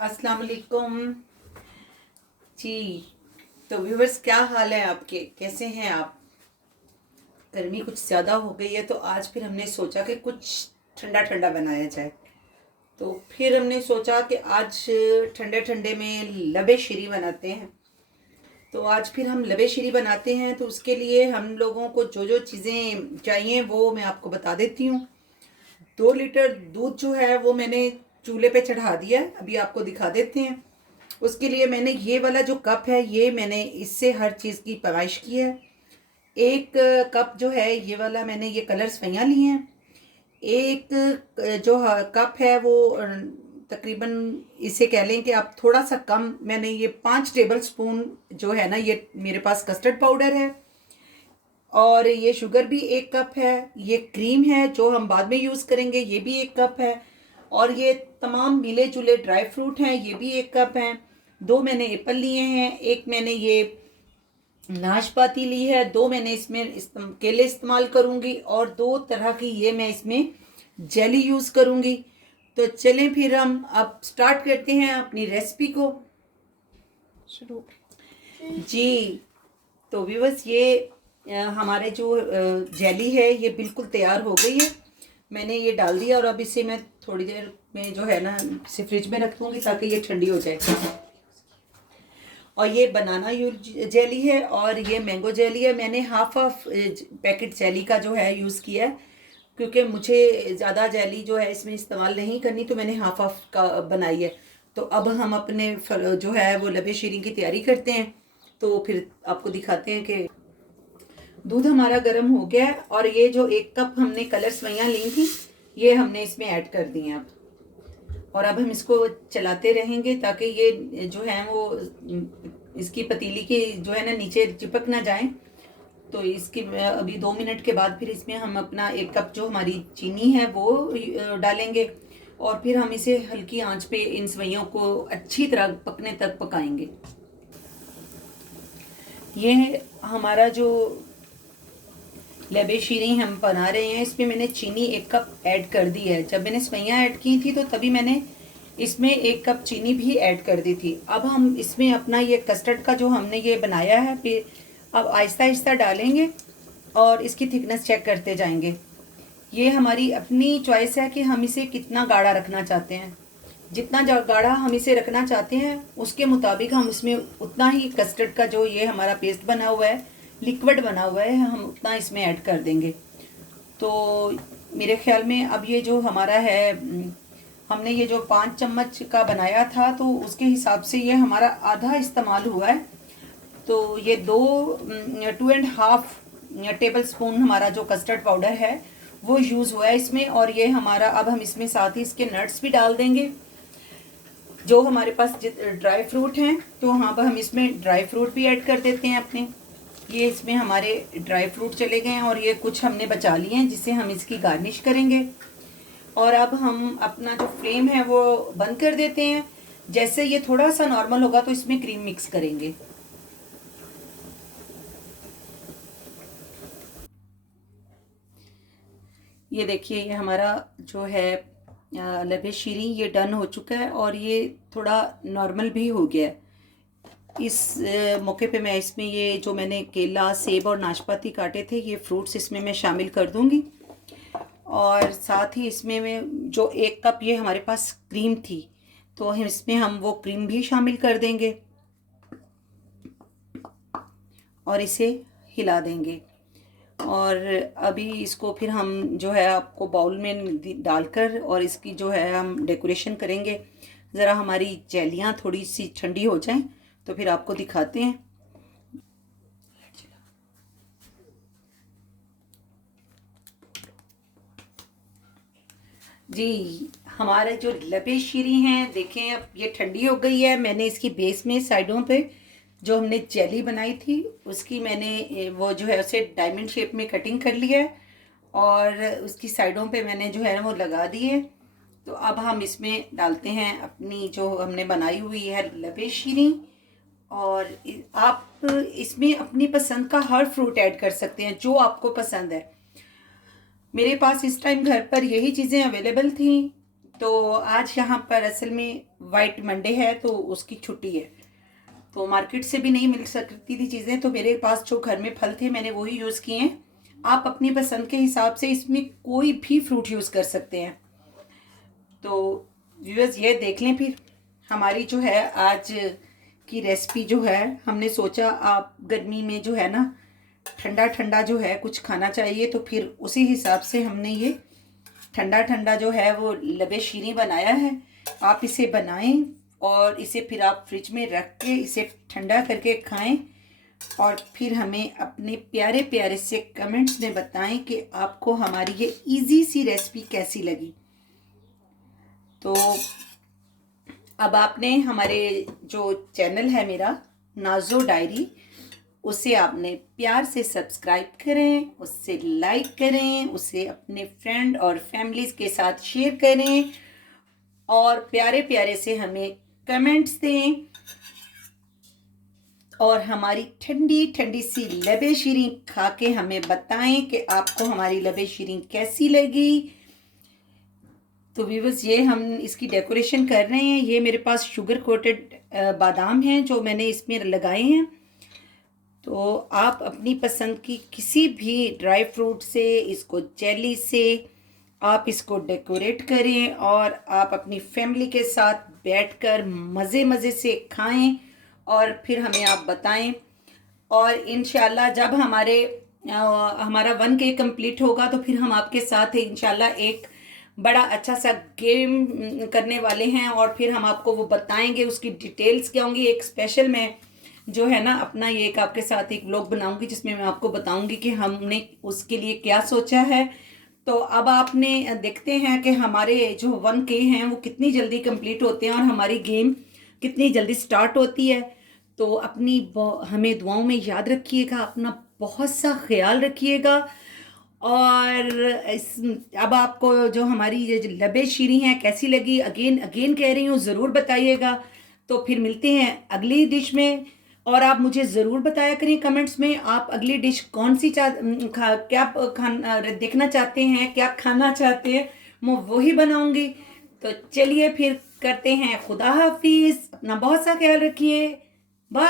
अस्सलाम वालेकुम जी। तो व्यूवर्स, क्या हाल है आपके, कैसे हैं आप? गर्मी कुछ ज़्यादा हो गई है तो आज फिर हमने सोचा कि कुछ ठंडा ठंडा बनाया जाए। तो फिर हमने सोचा कि आज ठंडे ठंडे में लबे शीरी बनाते हैं। तो आज फिर हम लबे शीरी बनाते हैं। तो उसके लिए हम लोगों को जो जो चीज़ें चाहिए वो मैं आपको बता देती हूँ। 2 लीटर दूध जो है वो मैंने चूल्हे पे चढ़ा दिया है, अभी आपको दिखा देते हैं। उसके लिए मैंने ये वाला जो कप है, ये मैंने इससे हर चीज़ की पैमाइश की है। 1 कप जो है ये वाला, मैंने ये कलर सवैयाँ ली हैं। एक जो कप है वो तकरीबन इसे कह लें कि आप थोड़ा सा कम, मैंने ये 5 टेबल स्पून जो है ना, ये मेरे पास कस्टर्ड पाउडर है। और ये शुगर भी 1 कप है। ये क्रीम है जो हम बाद में यूज़ करेंगे, ये भी 1 कप है। और ये तमाम मिले जुले ड्राई फ्रूट हैं, ये भी 1 कप हैं। 2 मैंने एप्पल लिए हैं, एक मैंने ये नाशपाती ली है, 2 मैंने इसमें केले इस्तेमाल करूँगी, और 2 तरह की ये मैं इसमें जेली यूज़ करूँगी। तो चलें फिर हम अब स्टार्ट करते हैं अपनी रेसिपी को शुरू जी। तो व्यूअर्स, ये हमारे जो जेली है ये बिल्कुल तैयार हो गई है। मैंने ये डाल दिया और अब इसे मैं थोड़ी देर में जो है ना इसे फ्रिज में रख दूँगी ताकि ये ठंडी हो जाए। और ये बनाना जेली है और ये मैंगो जेली है। मैंने हाफ पैकेट जेली का जो है यूज़ किया है, क्योंकि मुझे ज़्यादा जेली जो है इसमें इस्तेमाल नहीं करनी, तो मैंने हाफ का बनाई है। तो अब हम अपने जो है वो लबे शीरी की तैयारी करते हैं। तो फिर आपको दिखाते हैं कि दूध हमारा गर्म हो गया है और ये जो 1 कप हमने कलर सवैयाँ ली थी ये हमने इसमें ऐड कर दी हैं अब। और अब हम इसको चलाते रहेंगे ताकि ये जो है वो इसकी पतीली के जो है ना नीचे चिपक ना जाए। तो इसकी अभी 2 मिनट के बाद फिर इसमें हम अपना 1 कप जो हमारी चीनी है वो डालेंगे, और फिर हम इसे हल्की आंच पे इन सवैयों को अच्छी तरह पकने तक पकाएंगे। ये हमारा जो लबे शीरी हम बना रहे हैं, इसमें मैंने चीनी 1 कप ऐड कर दी है। जब मैंने सवैयाँ ऐड की थी तो तभी मैंने इसमें 1 कप चीनी भी ऐड कर दी थी। अब हम इसमें अपना ये कस्टर्ड का जो हमने ये बनाया है फिर अब आहिस्ता आहिस्ता डालेंगे और इसकी थिकनेस चेक करते जाएंगे। ये हमारी अपनी चॉइस है कि हम इसे कितना गाढ़ा रखना चाहते हैं। जितना गाढ़ा हम इसे रखना चाहते हैं उसके मुताबिक हम इसमें उतना ही कस्टर्ड का जो ये हमारा पेस्ट बना हुआ है, लिक्विड बना हुआ है, हम उतना इसमें ऐड कर देंगे। तो मेरे ख्याल में अब ये जो हमारा है, हमने ये जो 5 चम्मच का बनाया था तो उसके हिसाब से ये हमारा आधा इस्तेमाल हुआ है। तो ये 2.5 टेबल स्पून हमारा जो कस्टर्ड पाउडर है वो यूज़ हुआ है इसमें। और ये हमारा, अब हम इसमें साथ ही इसके नट्स भी डाल देंगे जो हमारे पास ड्राई फ्रूट हैं। तो हाँ, अब हम इसमें ड्राई फ्रूट भी ऐड कर देते हैं अपने। ये इसमें हमारे ड्राई फ्रूट चले गए हैं और ये कुछ हमने बचा लिए हैं जिससे हम इसकी गार्निश करेंगे। और अब हम अपना जो फ्लेम है वो बंद कर देते हैं। जैसे ये थोड़ा सा नॉर्मल होगा तो इसमें क्रीम मिक्स करेंगे। ये देखिए, ये हमारा जो है लबे शीरी ये डन हो चुका है और ये थोड़ा नॉर्मल भी हो गया है। इस मौके पे मैं इसमें ये जो मैंने केला, सेब और नाशपाती काटे थे ये फ्रूट्स इसमें मैं शामिल कर दूंगी। और साथ ही इसमें मैं जो 1 कप ये हमारे पास क्रीम थी तो हम इसमें हम वो क्रीम भी शामिल कर देंगे और इसे हिला देंगे। और अभी इसको फिर हम जो है आपको बाउल में डालकर और इसकी जो है हम डेकोरेशन करेंगे। ज़रा हमारी जेलियाँ थोड़ी सी ठंडी हो जाएं तो फिर आपको दिखाते हैं। जी, हमारे जो लबे शीरी हैं देखें अब ये ठंडी हो गई है। मैंने इसकी बेस में साइडों पे जो हमने जेली बनाई थी उसकी मैंने वो जो है उसे डायमंड शेप में कटिंग कर लिया है और उसकी साइडों पे मैंने जो है वो लगा दी है। तो अब हम इसमें डालते हैं अपनी जो हमने बनाई हुई है लबे शीरी। और आप इसमें अपनी पसंद का हर फ्रूट ऐड कर सकते हैं जो आपको पसंद है। मेरे पास इस टाइम घर पर यही चीज़ें अवेलेबल थी तो आज यहाँ पर असल में वाइट मंडे है तो उसकी छुट्टी है, तो मार्केट से भी नहीं मिल सकती थी चीज़ें, तो मेरे पास जो घर में फल थे मैंने वही यूज़ किए हैं। आप अपनी पसंद के हिसाब से इसमें कोई भी फ्रूट यूज़ कर सकते हैं। तो व्यूअर्स ये देख लें, फिर हमारी जो है आज की रेसिपी जो है, हमने सोचा आप गर्मी में जो है ना ठंडा ठंडा जो है कुछ खाना चाहिए, तो फिर उसी हिसाब से हमने ये ठंडा ठंडा जो है वो लबे शीरी बनाया है। आप इसे बनाएं और इसे फिर आप फ्रिज में रख के इसे ठंडा करके खाएं और फिर हमें अपने प्यारे प्यारे से कमेंट्स में बताएं कि आपको हमारी ये इजी सी रेसिपी कैसी लगी। तो अब आपने हमारे जो चैनल है मेरा नाज़ो डायरी, उसे आपने प्यार से सब्सक्राइब करें, उससे लाइक करें, उसे अपने फ्रेंड और फैमिलीज के साथ शेयर करें और प्यारे प्यारे से हमें कमेंट्स दें और हमारी ठंडी ठंडी सी लबे शीरीं खा के हमें बताएं कि आपको हमारी लबे शीरीं कैसी लगी। तो व्यूअर्स ये हम इसकी डेकोरेशन कर रहे हैं। ये मेरे पास शुगर कोटेड बादाम हैं जो मैंने इसमें लगाए हैं। तो आप अपनी पसंद की किसी भी ड्राई फ्रूट से, इसको जेली से आप इसको डेकोरेट करें और आप अपनी फैमिली के साथ बैठकर मज़े मज़े से खाएं और फिर हमें आप बताएं। और इंशाल्लाह जब हमारा 1K कंप्लीट होगा तो फिर हम आपके साथ इंशाल्लाह एक बड़ा अच्छा सा गेम करने वाले हैं और फिर हम आपको वो बताएंगे, उसकी डिटेल्स क्या होंगी। एक स्पेशल मैं जो है ना अपना ये एक आपके साथ एक व्लॉग बनाऊंगी जिसमें मैं आपको बताऊंगी कि हमने उसके लिए क्या सोचा है। तो अब आपने देखते हैं कि हमारे जो 1K हैं वो कितनी जल्दी कंप्लीट होते हैं और हमारी गेम कितनी जल्दी स्टार्ट होती है। तो अपनी हमें दुआओं में याद रखिएगा, अपना बहुत सा ख्याल रखिएगा। और अब आपको जो हमारी ये जो लबे शीरी हैं कैसी लगी, अगेन अगेन कह रही हूँ, ज़रूर बताइएगा। तो फिर मिलते हैं अगली डिश में और आप मुझे ज़रूर बताया करें कमेंट्स में आप अगली डिश कौन सी क्या खाना देखना चाहते हैं, क्या खाना चाहते हैं, मैं वही बनाऊंगी। तो चलिए फिर करते हैं, खुदा हाफिज़, अपना बहुत सा ख्याल रखिए, बाय।